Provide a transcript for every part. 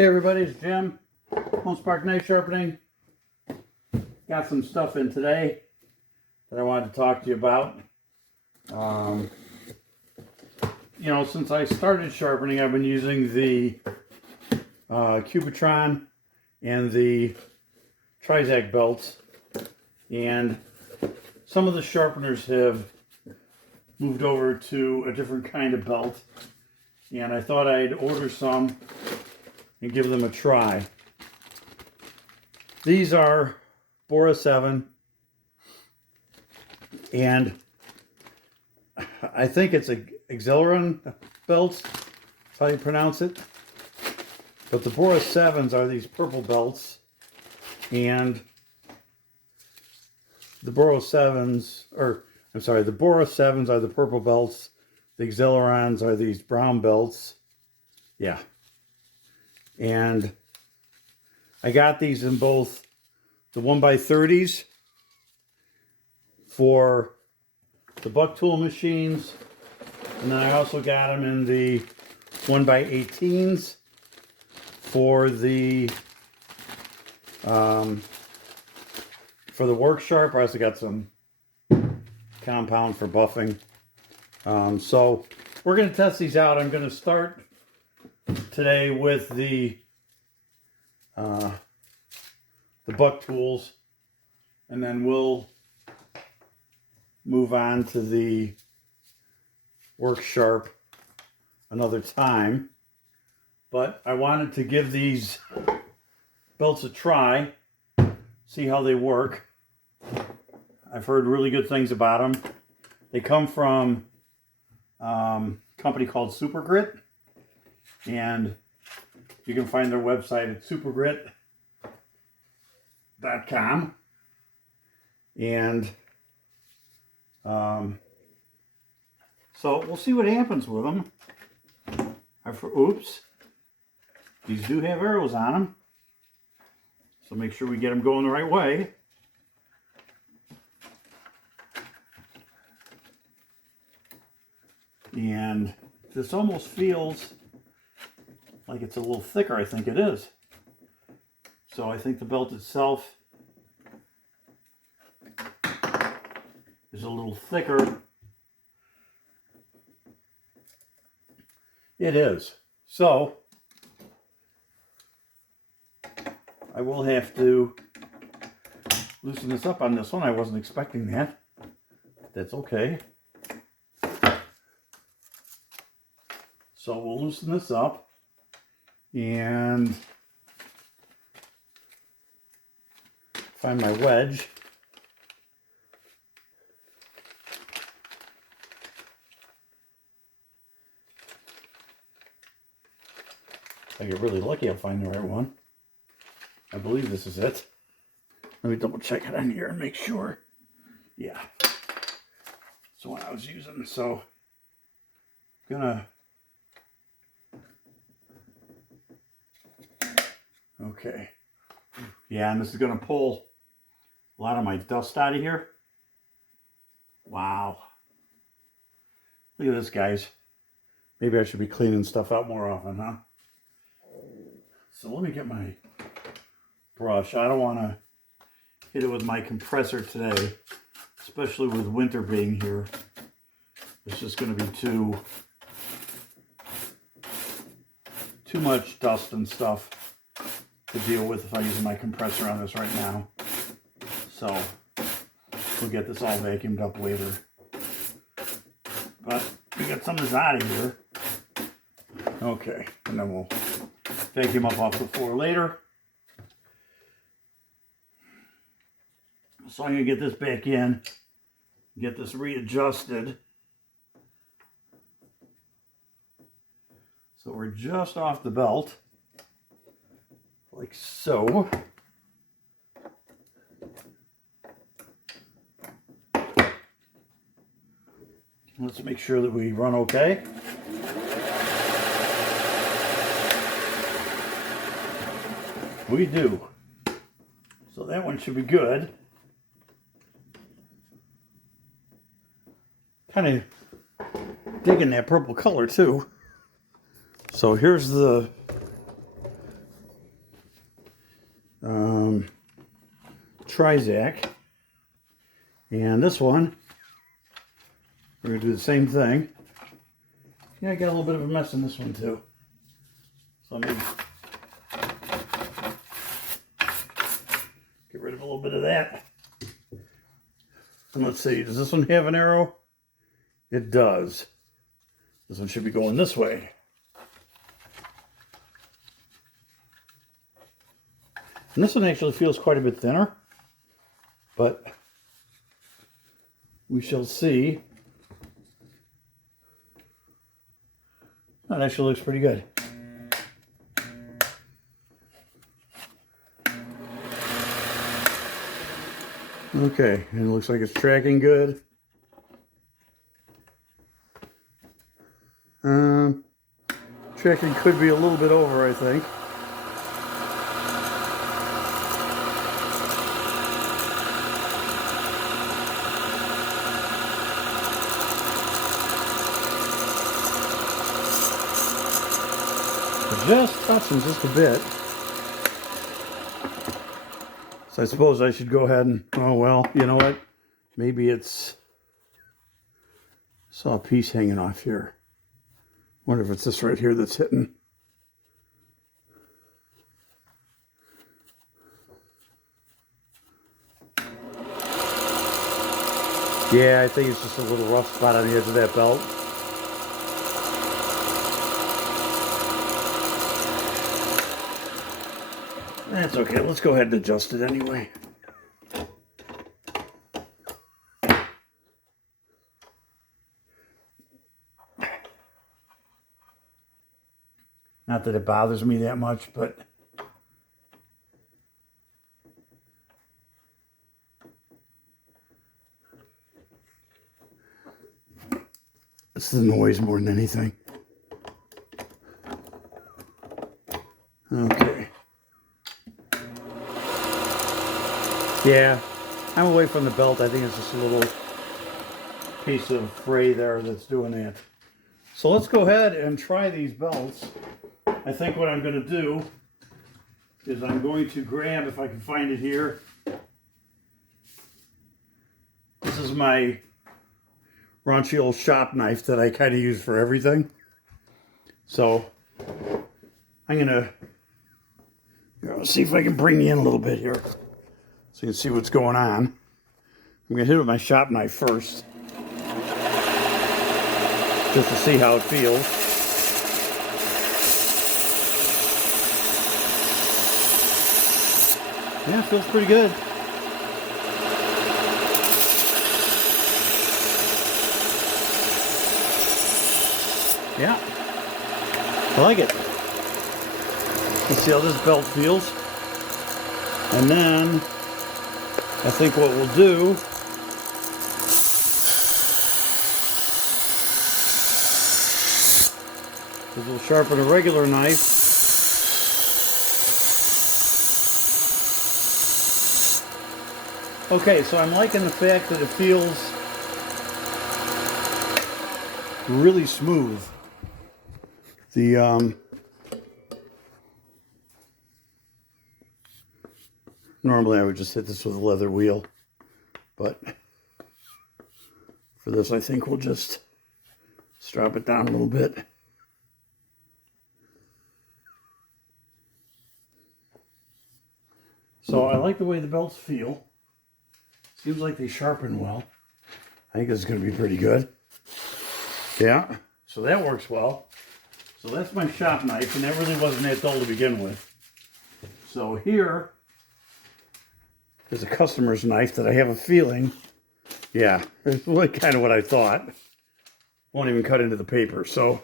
Hey everybody, it's Jim. Home Spark Knife Sharpening. Got some stuff in today that I wanted to talk to you about. Since I started sharpening, I've been using the Cubitron and the Xelerion Belts, and some of the sharpeners have moved over to a different kind of belt, and I thought I'd order some and give them a try. These are Bora7, and I think it's a Xelerion Belts, that's how you pronounce it. But the Bora7s are these purple belts, and the Bora7s are the purple belts. The Xelerions are these brown belts. Yeah. And I got these in both the 1x30s for the buck tool machines, and then I also got them in the 1x18s for the work sharp. I also got some compound for buffing. So we're going to test these out. I'm going to start today with the buck tools, and then we'll move on to the work sharp another time. But I wanted to give these belts a try, see how they work. I've heard really good things about them. They come from a company called Super Grit, and you can find their website at supergrit.com. And so we'll see what happens with them. Oops. These do have arrows on them, so make sure we get them going the right way. And this almost feels like it's a little thicker. I think it is. So I think the belt itself is a little thicker. It is. So I will have to loosen this up on this one. I wasn't expecting that. That's okay. So we'll loosen this up and find my wedge. If I get really lucky, I'll find the right one. I believe this is it. Let me double check it on here and make sure. Yeah. That's the one I was using. So, okay. Yeah, and this is gonna pull a lot of my dust out of here. Wow. Look at this, guys. Maybe I should be cleaning stuff out more often, huh? So let me get my brush. I don't want to hit it with my compressor today, especially with winter being here. It's just going to be too much dust and stuff to deal with if I use my compressor on this right now. So we'll get this all vacuumed up later. But we get some of this out of here. Okay, and then we'll vacuum up off the floor later. So I'm going to get this back in, get this readjusted. So we're just off the belt, like so. Let's make sure that we run okay. We do. So that one should be good. Kind of digging that purple color too. So here's the Trizac. And this one, we're going to do the same thing. Yeah, I got a little bit of a mess in this one too. So let me get rid of a little bit of that. And let's see, does this one have an arrow? It does. This one should be going this way. And this one actually feels quite a bit thinner, but we shall see. That actually looks pretty good. Okay, and it looks like it's tracking good. Tracking could be a little bit over, I think. Just touching just a bit. So I suppose I should go ahead and, oh well, you know what? Maybe it's, saw a piece hanging off here. Wonder if it's this right here that's hitting. Yeah, I think it's just a little rough spot on the edge of that belt. That's okay. Let's go ahead and adjust it anyway. Not that it bothers me that much, but it's the noise more than anything. Okay. Yeah, I'm away from the belt. I think it's just a little piece of fray there that's doing that. So let's go ahead and try these belts. I think what I'm going to do is I'm going to grab, if I can find it here, this is my raunchy old shop knife that I kind of use for everything. So I'm going to see if I can bring you in a little bit here so you can see what's going on. I'm going to hit it with my shop knife first, just to see how it feels. Yeah, it feels pretty good. Yeah, I like it. Let's see how this belt feels. And then I think what we'll do is we'll sharpen a regular knife. Okay, so I'm liking the fact that it feels really smooth. The normally I would just hit this with a leather wheel, but for this I think we'll just strap it down a little bit. So I like the way the belts feel. Seems like they sharpen well. I think this is going to be pretty good. Yeah, so that works well. So that's my shop knife, and that really wasn't that dull to begin with. So here is a customer's knife that I have a feeling, yeah, it's like kind of what I thought. Won't even cut into the paper. So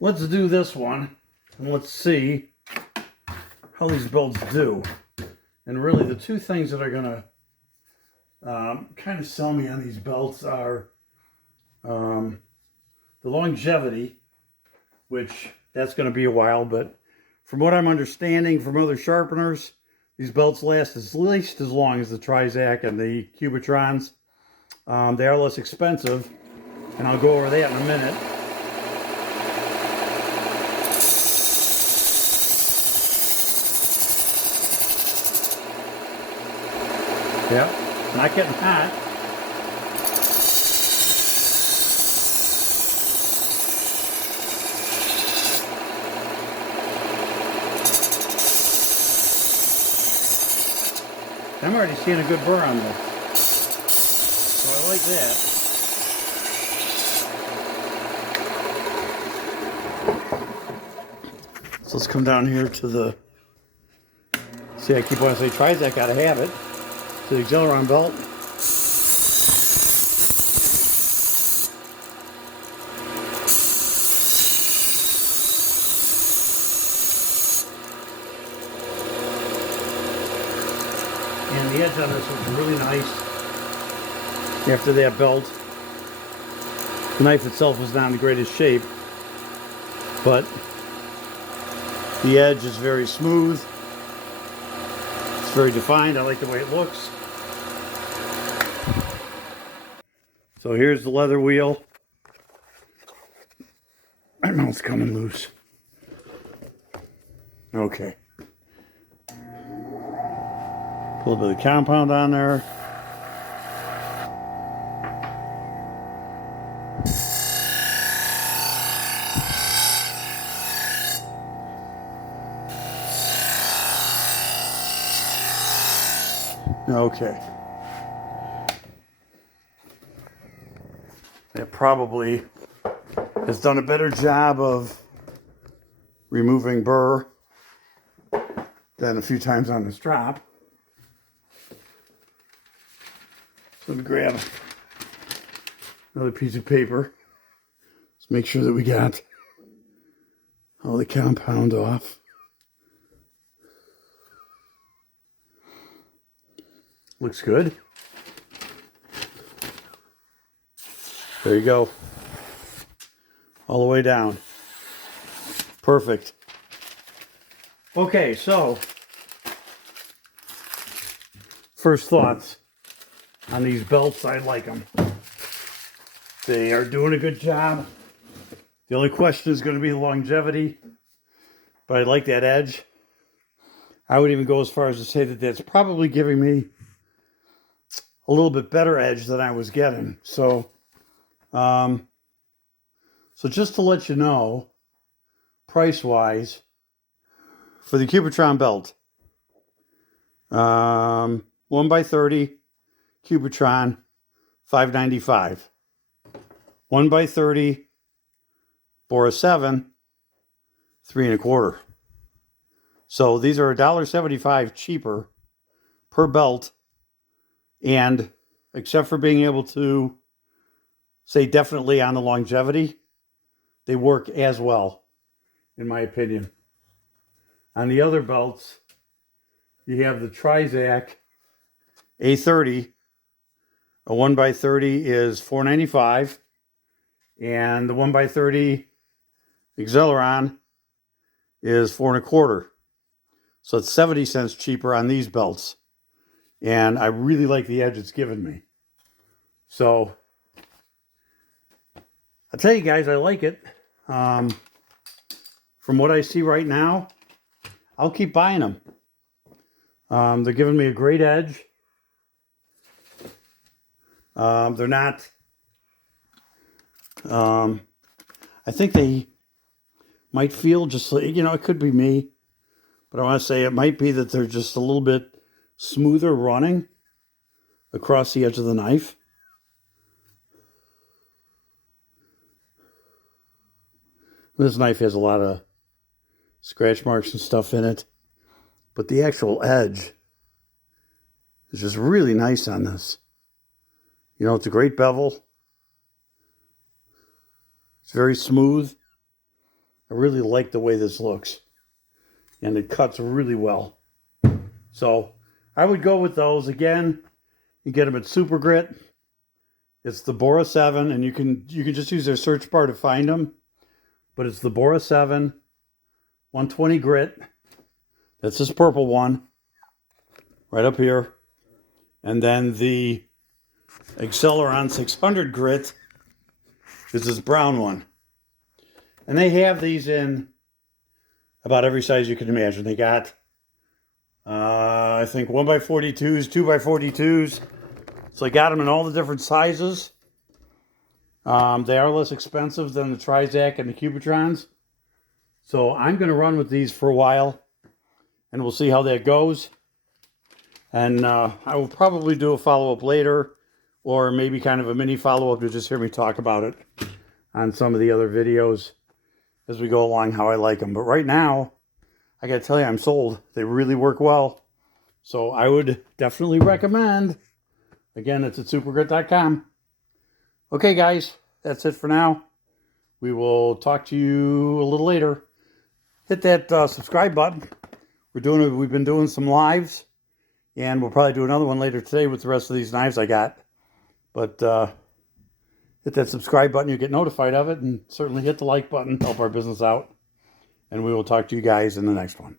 let's do this one, and let's see how these belts do. And really the two things that are going to kind of sell me on these belts are the longevity, which that's going to be a while, but from what I'm understanding from other sharpeners, these belts last at least as long as the Trizac and the Cubitrons. They are less expensive, and I'll go over that in a minute. Yep, not getting hot. I'm already seeing a good burr on this, so I like that. So let's come down here to the, see, I keep wanting to say Trizak, gotta have it, to the Xelerion belt. And the edge on this was really nice. After that belt, the knife itself was not in the greatest shape, but the edge is very smooth. It's very defined. I like the way it looks. So here's the leather wheel. My mouth's coming loose. Okay. Put a little bit of compound on there. Okay. It probably has done a better job of removing burr than a few times on this drop. So let me grab another piece of paper. Let's make sure that we got all the compound off. Looks good. There you go. All the way down. Perfect. Okay, so first thoughts on these belts. I like them. They are doing a good job. The only question is going to be the longevity, but I like that edge. I would even go as far as to say that that's probably giving me a little bit better edge than I was getting. So just to let you know, price-wise, for the Cubitron belt, 1x30 Cubitron, $5.95. 1x30 Bora7, $3.25. So these are $1.75 cheaper per belt, and except for being able to say definitely on the longevity, they work as well, in my opinion. On the other belts, you have the Trizak A30. A 1x30 is $4.95, and the 1x30 Xelerion is $4.25. So it's 70 cents cheaper on these belts. And I really like the edge it's given me. So I'll tell you guys, I like it. From what I see right now, I'll keep buying them. They're giving me a great edge. They're not... I think they might feel just like, it could be me, but I want to say it might be that they're just a little bit smoother running across the edge of the knife. This knife has a lot of scratch marks and stuff in it, but the actual edge is just really nice on this. It's a great bevel. It's very smooth. I really like the way this looks, and it cuts really well. So I would go with those. Again, you get them at Super Grit. It's the Bora7, and you can just use their search bar to find them. But it's the Bora7 120 grit. That's this purple one right up here. And then the Xelerion 600 grit is this brown one. And they have these in about every size you can imagine. They got I think 1x42s, 2x42s. So I got them in all the different sizes. They are less expensive than the Trizac and the Cubitrons. So I'm going to run with these for a while, and we'll see how that goes. And I will probably do a follow-up later, or maybe kind of a mini follow-up to just hear me talk about it on some of the other videos as we go along, how I like them. But right now, I got to tell you, I'm sold. They really work well. So I would definitely recommend. Again, it's at supergrit.com. Okay, guys, that's it for now. We will talk to you a little later. Hit that subscribe button. We've been doing some lives, and we'll probably do another one later today with the rest of these knives I got. But hit that subscribe button, you get notified of it, and certainly hit the like button, help our business out. And we will talk to you guys in the next one.